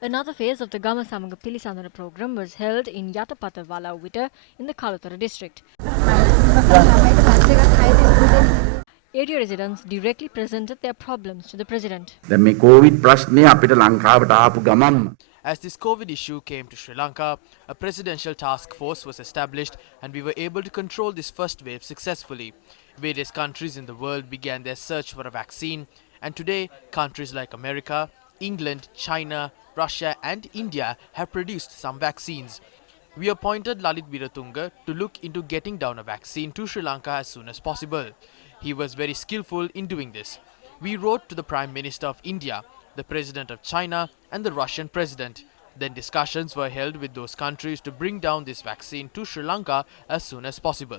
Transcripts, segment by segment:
Another phase of the Gama Samaga Pilisandana program was held in Yatapata Walawita in the Kalutara district. Area residents directly presented their problems to the president. දැන් මේ Covid ප්‍රශ්නේ අපිට ලංකාවට ආපු ගමන් As this COVID issue came to Sri Lanka, a presidential task force was established and we were able to control this first wave successfully. Various countries in the world began their search for a vaccine, and today countries like America, England, China, Russia and India have produced some vaccines. We appointed Lalit Wiratunga to look into getting down a vaccine to Sri Lanka as soon as possible. He was very skillful in doing this. We wrote to the Prime Minister of India, the President of China and the Russian President. Then discussions were held with those countries to bring down this vaccine to Sri Lanka as soon as possible.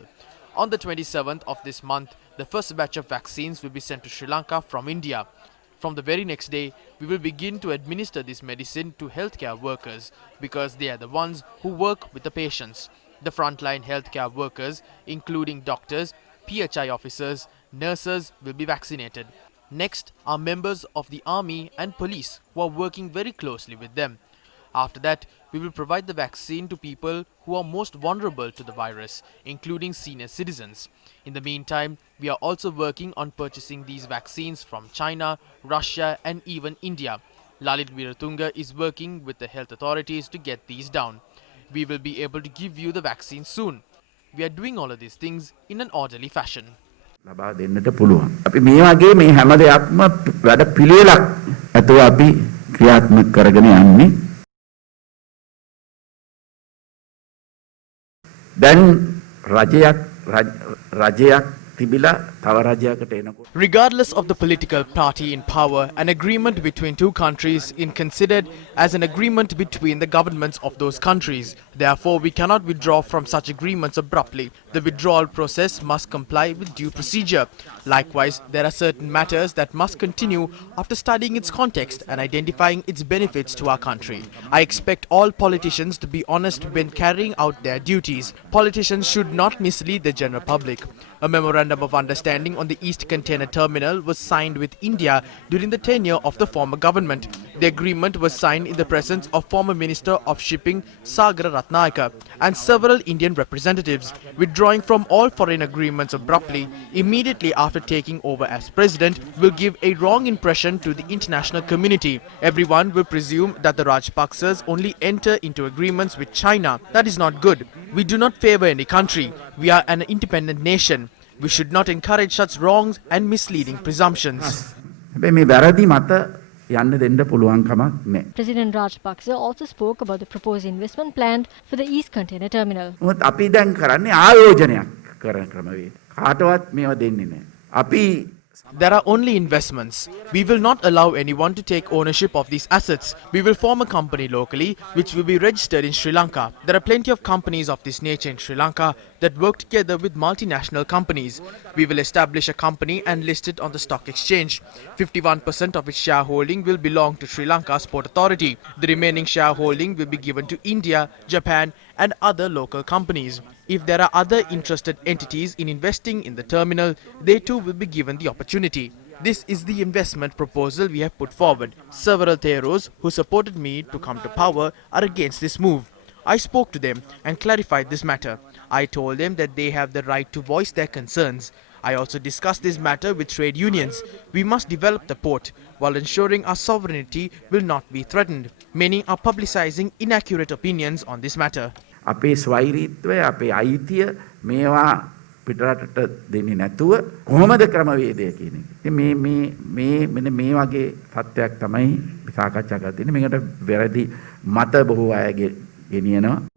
On the 27th of this month, the first batch of vaccines will be sent to Sri Lanka from India. From the very next day, we will begin to administer this medicine to healthcare workers because they are the ones who work with the patients. The frontline healthcare workers, including doctors, PHI officers, nurses, will be vaccinated. Next are members of the army and police who are working very closely with them. After that, we will provide the vaccine to people who are most vulnerable to the virus, including senior citizens. In the meantime, we are also working on purchasing these vaccines from China, Russia and even India. Lalit Wiratunga is working with the health authorities to get these down. We will be able to give you the vaccine soon. We are doing all of these things in an orderly fashion. ලබා දෙන්නට පුළුවන්. අපි මේ වගේ මේ හැම දෙයක්ම වැඩ පිළිවෙලක් ඇතුව අපි ක්‍රියාත්මක කරගෙන යන්නේ. දැන් රජයක් තිබිලා තව රජයකට එනකොට Regardless of the political party in power, an agreement between two countries is considered as an agreement between the governments of those countries. Therefore, we cannot withdraw from such agreements abruptly. The withdrawal process must comply with due procedure. Likewise, there are certain matters that must continue after studying its context and identifying its benefits to our country. I expect all politicians to be honest when carrying out their duties. Politicians should not mislead the general public. A memorandum of understanding on the East Container Terminal was signed with India during the tenure of the former government. The agreement was signed in the presence of former Minister of Shipping Sagar Ratnayaka and several Indian representatives. Withdrawing from all foreign agreements abruptly, immediately after taking over as president, will give a wrong impression to the international community. Everyone will presume that the Rajapaksas only enter into agreements with China. That is not good. We do not favor any country. We are an independent nation. We should not encourage such wrongs and misleading presumptions. හැබැයි මේ වැරදි මත යන්න දෙන්න පුළුවන් කමක් නැහැ. President Rajapaksa also spoke about the proposed investment plan for the East Container Terminal. මොකද අපි දැන් කරන්නේ ආයෝජනයක් කරන ක්‍රමවේද. කාටවත් මේව දෙන්නේ නැහැ. අපි There are only investments. We will not allow anyone to take ownership of these assets. We will form a company locally which will be registered in Sri Lanka. There are plenty of companies of this nature in Sri Lanka that work together with multinational companies. We will establish a company and list it on the stock exchange. 51% of its shareholding will belong to Sri Lanka's Port Authority. The remaining shareholding will be given to India, Japan and other local companies. If there are other interested entities in investing in the terminal, they too will be given the opportunity. This is the investment proposal we have put forward. Several Theros who supported me to come to power are against this move. I spoke to them and clarified this matter. I told them that they have the right to voice their concerns. I also discussed this matter with trade unions. We must develop the port while ensuring our sovereignty will not be threatened. Many are publicizing inaccurate opinions on this matter. අපේ ස්වෛරීත්වය අපේ අයිතිය මේවා පිටරටට දෙන්නේ නැතුව කොහොමද ක්‍රමවේදය කියන එක. ඉතින් මේ මෙන්න මේ වගේ තත්ත්වයක් තමයි සාකච්ඡා කරලා තියෙන්නේ. මේකට වැරදි මත බොහෝ අය ගෙනියනවා.